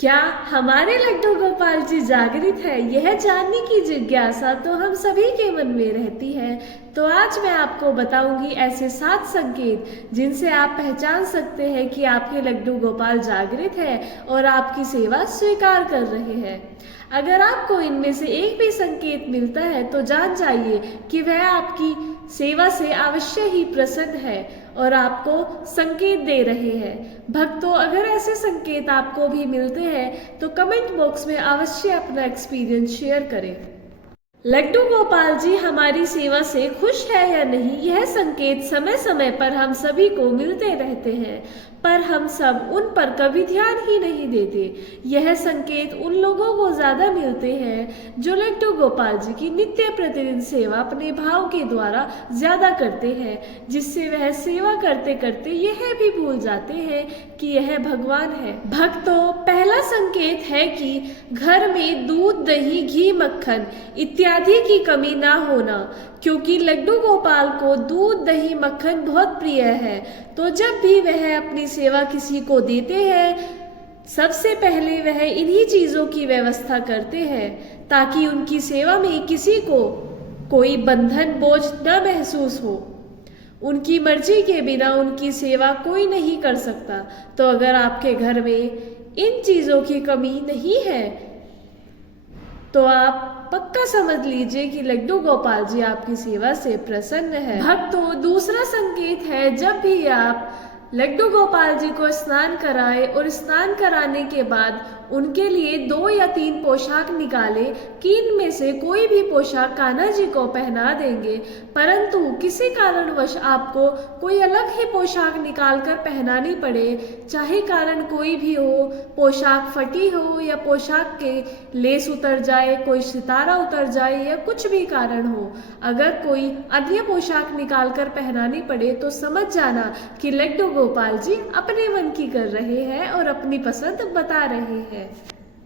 क्या हमारे लड्डू गोपाल जी जागृत है, यह जानने की जिज्ञासा तो हम सभी के मन में रहती है। तो आज मैं आपको बताऊंगी ऐसे 7 संकेत जिनसे आप पहचान सकते हैं कि आपके लड्डू गोपाल जागृत है और आपकी सेवा स्वीकार कर रहे हैं। अगर आपको इनमें से एक भी संकेत मिलता है तो जान जाइए कि वह आपकी सेवा से अवश्य ही प्रसन्न है और आपको संकेत दे रहे हैं। भक्तों, अगर ऐसे संकेत आपको भी मिलते हैं तो कमेंट बॉक्स में अवश्य अपना एक्सपीरियंस शेयर करें। लड्डू गोपाल जी हमारी सेवा से खुश है या नहीं, यह संकेत समय समय पर हम सभी को मिलते रहते हैं, पर हम सब उन पर कभी ध्यान ही नहीं देते। यह संकेत उन लोगों को ज्यादा मिलते हैं जो लड्डू गोपाल जी की नित्य प्रतिदिन सेवा अपने भाव के द्वारा ज्यादा करते हैं, जिससे वह सेवा करते करते यह भी भूल जाते हैं कि यह भगवान है। भक्तों, पहला संकेत है कि घर में दूध, दही, घी, मक्खन इत्यादि की कमी ना होना, क्योंकि लड्डू गोपाल को दूध, दही, मक्खन बहुत प्रिय है। तो जब भी वह अपनी सेवा किसी को देते हैं, सबसे पहले वह इन्हीं चीजों की व्यवस्था करते हैं ताकि उनकी सेवा में किसी को कोई बंधन, बोझ न महसूस हो। उनकी मर्जी के बिना उनकी सेवा कोई नहीं कर सकता। तो अगर आपके घर में इन चीजों की कमी नहीं है तो आप पक्का समझ लीजिए कि लड्डू गोपाल जी आपकी सेवा से प्रसन्न है। भक्तों, दूसरा संकेत है जब भी आप लड्डू गोपाल जी को स्नान कराएं और स्नान कराने के बाद उनके लिए 2 या 3 पोशाक निकालें कि इनमें से कोई भी पोशाक कान्हा जी को पहना देंगे, परंतु किसी कारणवश आपको कोई अलग ही पोशाक निकालकर पहनानी पड़े, चाहे कारण कोई भी हो, पोशाक फटी हो या पोशाक के लेस उतर जाए, कोई सितारा उतर जाए या कुछ भी कारण हो, अगर कोई अन्य पोशाक निकालकर पहनानी पड़े तो समझ जाना कि लड्डू गोपाल जी अपने मन की कर रहे हैं और अपनी पसंद बता रहे हैं।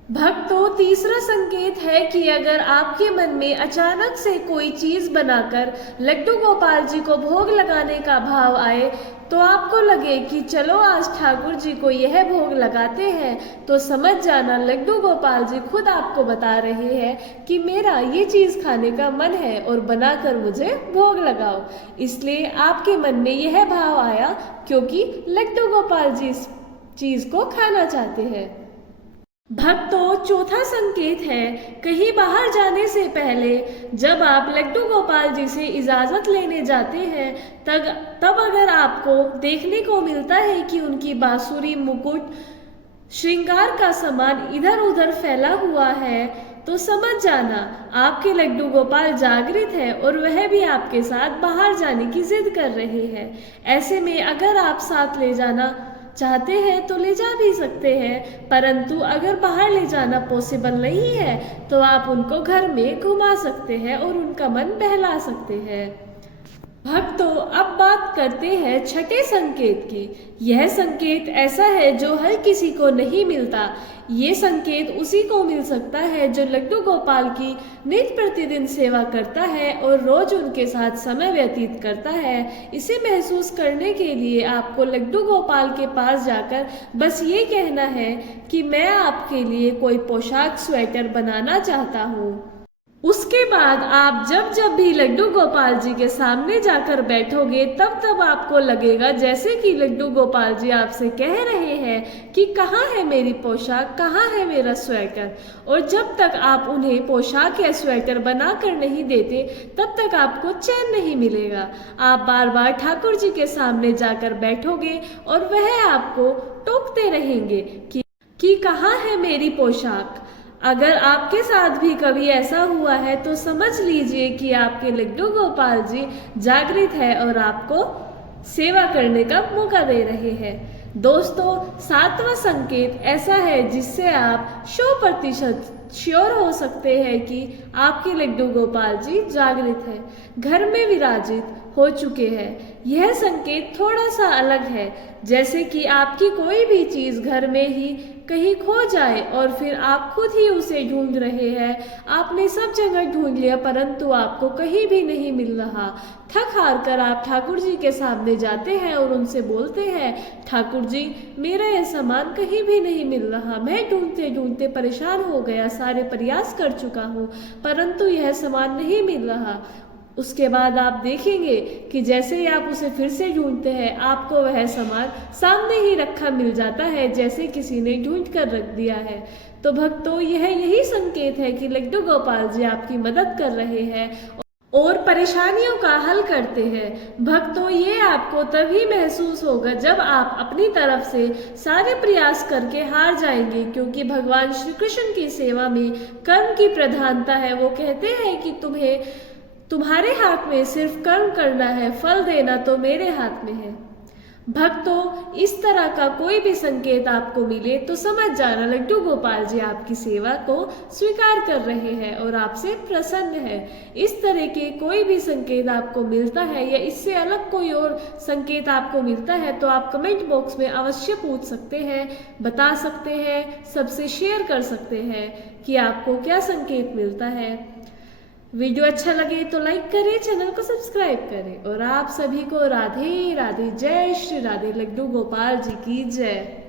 भक्तों, तीसरा संकेत है कि अगर आपके मन में अचानक से कोई चीज बनाकर लड्डू गोपाल जी को भोग लगाने का भाव आए, तो आपको लगे कि चलो आज ठाकुर जी को यह भोग लगाते हैं, तो समझ जाना लड्डू गोपाल जी खुद आपको बता रहे हैं कि मेरा ये चीज खाने का मन है और बनाकर मुझे भोग लगाओ। इसलिए आपके मन में यह भाव आया क्योंकि लड्डू गोपाल जी इस चीज को खाना चाहते हैं। भक्तों, चौथा संकेत है कहीं बाहर जाने से पहले जब आप लड्डू गोपाल जी से इजाजत लेने जाते हैं तब अगर आपको देखने को मिलता है कि उनकी बांसुरी, मुकुट, श्रृंगार का सामान इधर उधर फैला हुआ है, तो समझ जाना आपके लड्डू गोपाल जागृत है और वह भी आपके साथ बाहर जाने की जिद कर रहे हैं। ऐसे में अगर आप साथ ले जाना चाहते हैं तो ले जा भी सकते हैं, परंतु अगर बाहर ले जाना पॉसिबल नहीं है तो आप उनको घर में घुमा सकते हैं और उनका मन बहला सकते हैं। भक्तों, अब बात करते हैं छठे संकेत की। यह संकेत ऐसा है जो हर किसी को नहीं मिलता। ये संकेत उसी को मिल सकता है जो लड्डू गोपाल की नित्य प्रतिदिन सेवा करता है और रोज उनके साथ समय व्यतीत करता है। इसे महसूस करने के लिए आपको लड्डू गोपाल के पास जाकर बस ये कहना है कि मैं आपके लिए कोई पोशाक, स्वेटर बनाना चाहता हूँ। उसके बाद आप जब जब भी लड्डू गोपाल जी के सामने जाकर बैठोगे तब आपको लगेगा जैसे कि लड्डू गोपाल जी आपसे कह रहे हैं कि कहाँ है मेरी पोशाक, कहाँ है मेरा स्वेटर। और जब तक आप उन्हें पोशाक या स्वेटर बना कर नहीं देते तब तक आपको चैन नहीं मिलेगा। आप बार बार ठाकुर जी के सामने जाकर बैठोगे और वह आपको टोकते रहेंगे कि कहाँ है मेरी पोशाक। अगर आपके साथ भी कभी ऐसा हुआ है तो समझ लीजिए कि आपके लड्डू गोपाल जी जागृत है और आपको सेवा करने का मौका दे रहे हैं। दोस्तों, 7वां संकेत ऐसा है जिससे आप 100% श्योर हो सकते हैं कि आपके लड्डू गोपाल जी जागृत है, घर में विराजित हो चुके हैं। यह संकेत थोड़ा सा अलग है, जैसे कि आपकी कोई भी चीज घर में ही कहीं खो जाए और फिर आप खुद ही उसे ढूंढ रहे हैं। आपने सब जगह ढूंढ लिया परंतु आपको कहीं भी नहीं मिल रहा। थक हार कर आप ठाकुर जी के सामने जाते हैं और उनसे बोलते हैं, ठाकुर जी मेरा यह सामान कहीं भी नहीं मिल रहा। मैं ढूंढते ढूंढते परेशान हो गया, सारे प्रयास कर चुका हूँ परंतु यह सामान नहीं मिल रहा। उसके बाद आप देखेंगे कि जैसे ही आप उसे फिर से ढूंढते हैं आपको वह सामान सामने ही रखा मिल जाता है, जैसे किसी ने ढूंढ कर रख दिया है। तो भक्तों यही संकेत है कि लड्डू गोपाल जी आपकी मदद कर रहे हैं और परेशानियों का हल करते हैं। भक्तों ये आपको तभी महसूस होगा जब आप अपनी तरफ से सारे प्रयास करके हार जाएंगे, क्योंकि भगवान श्री कृष्ण की सेवा में कर्म की प्रधानता है। वो कहते हैं कि तुम्हारे हाथ में सिर्फ कर्म करना है, फल देना तो मेरे हाथ में है। भक्तों इस तरह का कोई भी संकेत आपको मिले तो समझ जाना लड्डू गोपाल जी आपकी सेवा को स्वीकार कर रहे हैं और आपसे प्रसन्न है। इस तरह के कोई भी संकेत आपको मिलता है या इससे अलग कोई और संकेत आपको मिलता है तो आप कमेंट बॉक्स में अवश्य पूछ सकते हैं, बता सकते हैं, सबसे शेयर कर सकते हैं कि आपको क्या संकेत मिलता है। वीडियो अच्छा लगे तो लाइक करें, चैनल को सब्सक्राइब करें और आप सभी को राधे राधे, जय श्री राधे, लड्डू गोपाल जी की जय।